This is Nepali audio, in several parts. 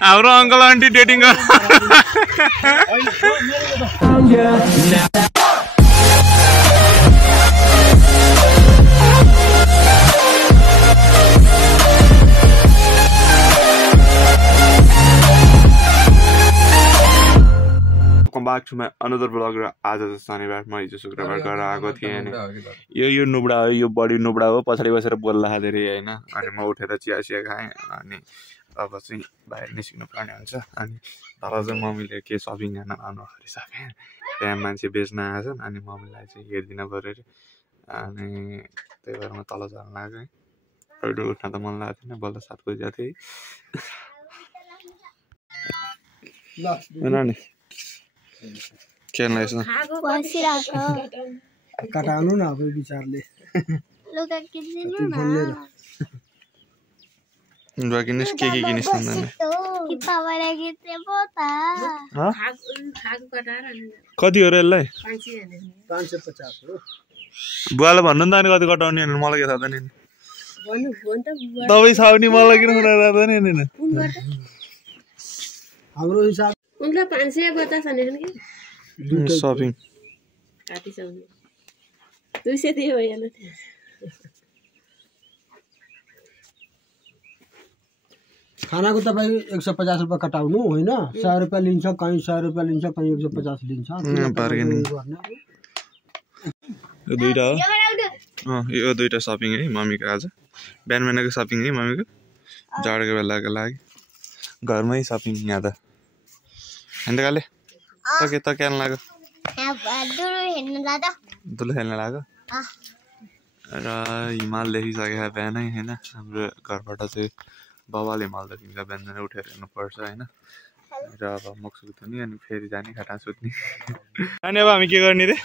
हाम्रो uncle aunty dating Welcome back to my another vlog. आज चाहिँ शनिबार म हिजो शुक्रबार गरेर आएको थिएँ अनि यो नुबडा हो यो बडी नुबडा हो पछाडि बसेर बोल्ला धेरै हैन अनि म उठेर चिया खाएँ अनि अब चाहिँ बाहिर निस्किनु पर्ने हुन्छ अनि तर चाहिँ मम्मीले के सपिङ गर्न आउनु भनिसके त्यहाँ मान्छे बेच्न आएछन् अनि मम्मीलाई चाहिँ हेर्दिन पऱ्यो अनि त्यही भएर म तल झर्न लाग्यो है उठ्न त मन लाग्थेन बल्ल 7 बजी जाथे ल नि केन लाइस न बसिराको कटाउनु न अब विचारले लुगा किन्दिनु न लुगा किनिस के किनिस न कि पावाले किन्थे पोता भाग कटाएर कति हो र यसलाई 550 हो बुवाले भन्नु नि त अनि कति कटाउने नि मलाई के थाहा छैन नि भन्नु फोन त दबाई छाउनी मलाई किन थाहा छैन नि हाम्रो हिसाब उनले 550 अनि कि शपिङ काटी सक्नु 200 दियो हैन खानाको तपाईं 150 रुपैयाँ कटाउनु हैन 100 रुपैयाँ लिन्छ कहीं 100 रुपैयाँ लिन्छ कहीं 150 लिन्छ बार्गेनिङ यो दुईटा हो यो दुईटा शपिङ है मम्मीको आज बिहानको शपिङ है मम्मीको जाडोको बेलाको लागि घरमै शपिङ यहाँ त हैन त के केन लाग्यो दुलो खेल्न लाग्यो र हिमाल देखिसकेको बिहानै हैन हाम्रो घरबाट चाहिँ बाबाले हिमाल देखिन्छ बिहान उठेर हेर्नुपर्छ हैन र अब मुख सुत्ने अनि फेरि जाने खाटा सुत्ने अनि अब हामी के गर्ने रे अब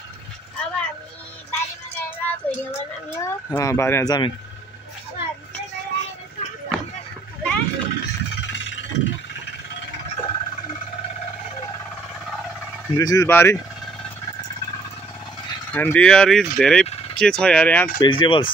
हामी बारीमा गएर भिडियो बनाउने हो बारीमा जामिन This is Bari and there is धेरै के छ यार यहाँ भेजिटेबल्स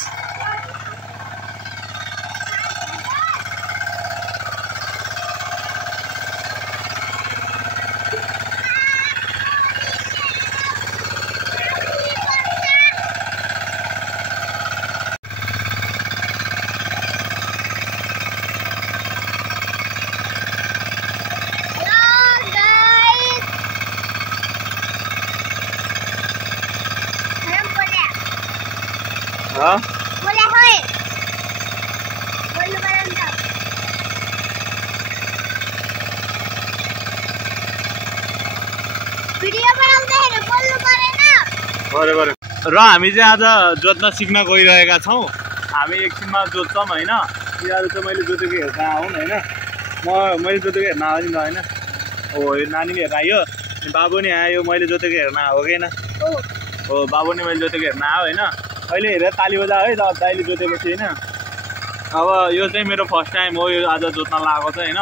बोले होय बोल्नु पर्यो नि त भिडियो बनाउँदाखेरि बोल्नु परेन बरे र हामी चाहिँ आज जोत्न सिक्न गइरहेका छौं हामी एकछिनमा जोत्छौं हैन आज चाहिँ मैले जोतेको हेर्न आउँ हैन मैले जोतेको हेर्न आयो नि हैन हो यो नानीले हेर्न आयो अनि बाबु नि आयो मैले जोतेको हेर्न आएको हैन हो बाबु नि मैले जोतेको हेर्न आयो हैन अहिले हेरेर ताली बजा है दाइले जोतेपछि हैन अब यो चाहिँ मेरो फर्स्ट टाइम हो यो आज जोत्न लागेको छ हैन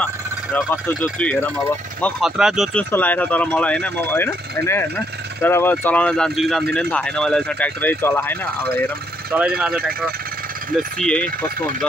र कस्तो जोत्छु हेरौँ अब म खतरा जोत्छु जस्तो लागेछ तर मलाई हैन म हैन तर अब चलाउन जान्छु कि जान्दिनँ नि थाहा छैन मैले ट्र्याक्टरै चला हैन अब हेरौँ चलाइदिउँ आज ट्र्याक्टर सी है कस्तो हुन्छ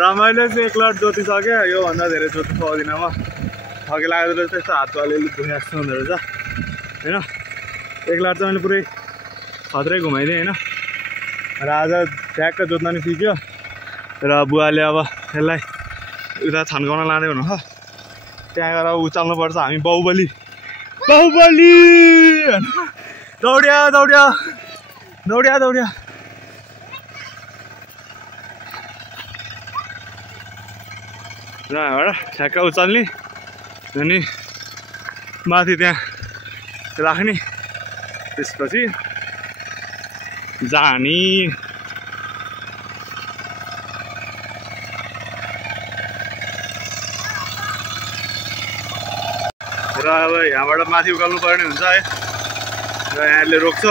र मैले चाहिँ एक लट जोतिसकेँ योभन्दा धेरै जोत्नु सक्दिनँ म थकी लागेर त्यस्तो हात अलिअलि दुखे जस्तो हुँदो रहेछ हैन एक लट चाहिँ मैले पुरै खत्रै घुमाइदिएँ हैन र आज ट्याक्क जोत्न नि सिक्यो र बुवाले अब यसलाई उता छन्काउन लाँदै हुनु हो त्यहाँ गएर उचाल्नुपर्छ हामी बाहुबली बाहुबली दौड्या दौड्या दौड्या दौड्या र यहाँबाट ठ्याक्क उचाल्ने अनि माथि त्यहाँ राख्ने त्यसपछि जाने र अब यहाँबाट माथि उकाल्नु पर्ने हुन्छ है र यहाँले रोक्छ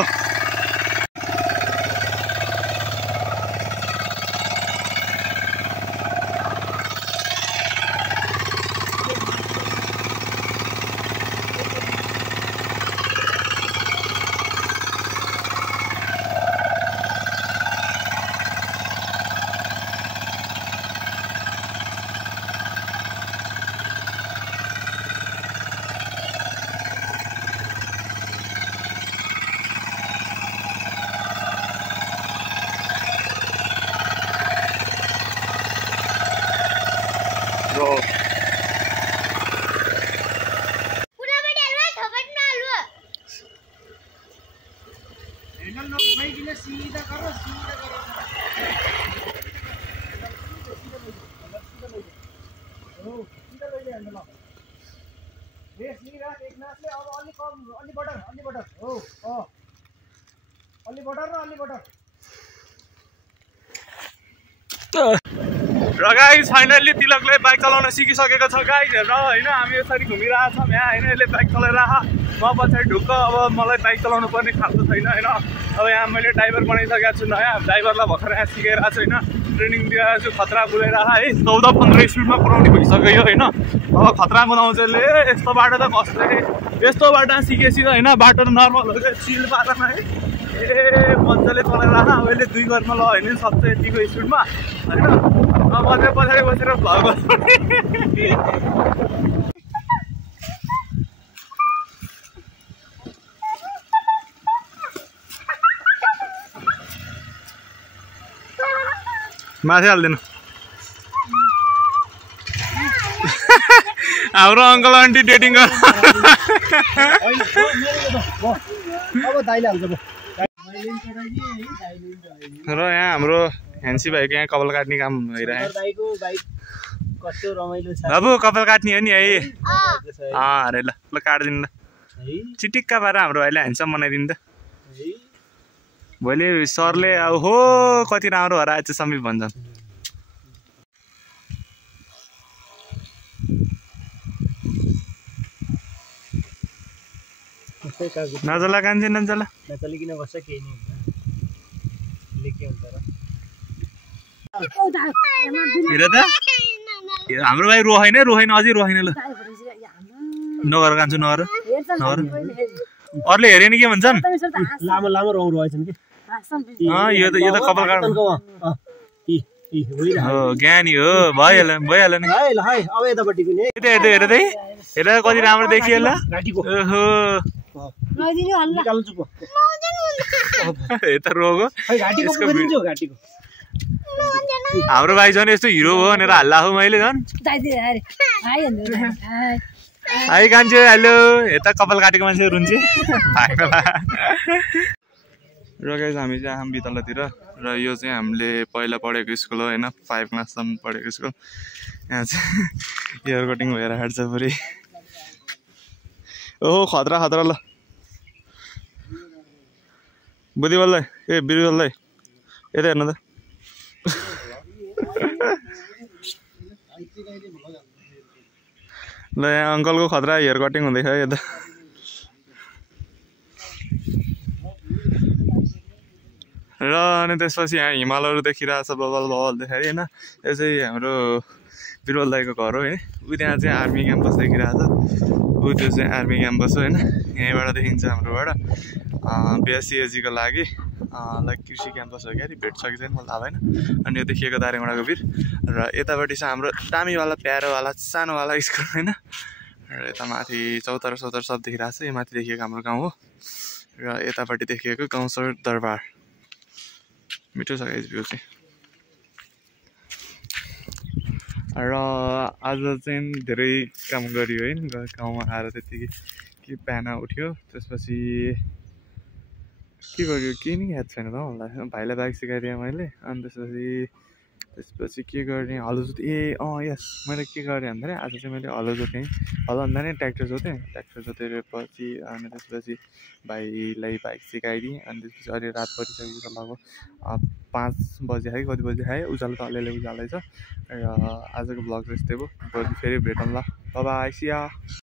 र गाइस फाइनली तिलकले बाइक चलाउन सिकिसकेको छ गाइस हेर्न होइन हामी यसरी घुमिरहेको छौँ यहाँ होइन यसले बाइक चलाइरह म पछाडि ढुक्क अब मलाई बाइक चलाउनु पर्ने खालको छैन होइन अब यहाँ मैले ड्राइभर बनाइसकेको छु नयाँ ड्राइभरलाई भर्खर यहाँ सिकाइरहेको छु होइन ट्रेनिङ दिइरहेको छु खतरा कुदाइरह है 14-15 स्पिडमा कुदाउने भइसक्यो यो होइन अब खतरा कुदाउँछले यस्तो बाटो त कस्तो यस्तो बाटो सिकेपछि होइन बाटो त नर्मल हो चिल बाटोमा है ए मजाले चलाइरह अब यसले 2 गर्न ल होइन सक्छ यतिको स्पिडमा होइन अब म चाहिँ पछाडि बसेर भ्लग माथि हाल्दैन हाम्रो अङ्कल आन्टी डेटिङ र यहाँ हाम्रो ह्यान्सी भाइको यहाँ कपाल काट्ने काम भइरहेको बाबु कपाल काट्ने हो नि है अरे ल ल काटिदिनु ल चिटिक्का पारेर हाम्रो भाइले ह्यान्डसम बनाइदिनु त भोलि सरले अब हो कति राम्रो भएर आएछ समीप भन्छन् नजला कान्छे नजला नचलिकन बस्छ केही नि हेर त हाम्रो भाइ रोहाइन रोहाइन अझै रोहाइन ल नगर कान्छु नगर नगर अरूले हेऱ्यो नि के भन्छन् लामो लामो रौँ रहेछन् कि यो त कपाल काट्नु हो ज्ञानी हो भइहाल्यो भइहाल्यो नि अब यतापट्टिको नि हेर कति राम्रो देखियो ल ओहो यता रोगो हाम्रो भाइ झन् यस्तो हिरो हो भनेर हल्ला हो मैले झन् हाई कान्छे हेलो यता कपाल काटेको मान्छे रुन्छ र गाइस हामी चाहिँ आम बितलातिर र यो चाहिँ हामीले पहिला पढेको स्कुल हो होइन 5 क्लाससम्म पढेको स्कुल यहाँ चाहिँ हेयर कटिङ भएर हाट्छ पुरै ओहो खतरा खतरा ल बुद्धिबललाई ए बिरुवललाई यता हेर्नु त ल यहाँ अङ्कलको खतरा हेयर कटिङ हुँदैछ यता र अनि त्यसपछि यहाँ हिमालहरू देखिरहेको छ बबल बबल देखायो होइन यो चाहिँ हाम्रो बिरुवल दाईको घर हो होइन ऊ त्यहाँ चाहिँ आर्मी क्याम्पस देखिरहेको छ ऊ त्यो चाहिँ आर्मी क्याम्पस हो होइन यहीँबाट देखिन्छ हाम्रोबाट बिएससिएजीको लागि लाइक कृषि क्याम्पस हो क्या भेट्छ कि चाहिँ मलाई थाहा भएन अनि यो देखिएको दारिङडाको वीर र यतापट्टि चाहिँ हाम्रो दामीवाला प्यारोवाला सानोवाला स्कुल होइन र यता माथि चौतारा सब देखिरहेको छ यो माथि देखिएको हाम्रो गाउँ हो र यतापट्टि देखिएको गाउँसर दरबार मिठो छ गाइस भ्यू चाहिँ र आज चाहिँ धेरै काम गरियो है गाउँमा आएर त्यतिकै के बिहान उठ्यो त्यसपछि के गर्यो केही नै याद छैन त मलाई भाइलाई बाइक सिकाइदिएँ मैले अनि त्यसपछि के गर्ने हलो जोतेँ यस मैले के गरेँ भन्दाखेरि आज चाहिँ मैले हलो जोतेँ हलो भन्दा नि ट्र्याक्टर जोतेपछि अनि त्यसपछि भाइलाई बाइक सिकाइदिएँ अनि त्यसपछि अहिले रात परिसकेको लगभग 5 बजे है कति बजे आयो उज्यालो त अलिअलि उज्यालो छ र आजको ब्लग चाहिँ यस्तै भयो फेरि भेटौँ ल बाई सिया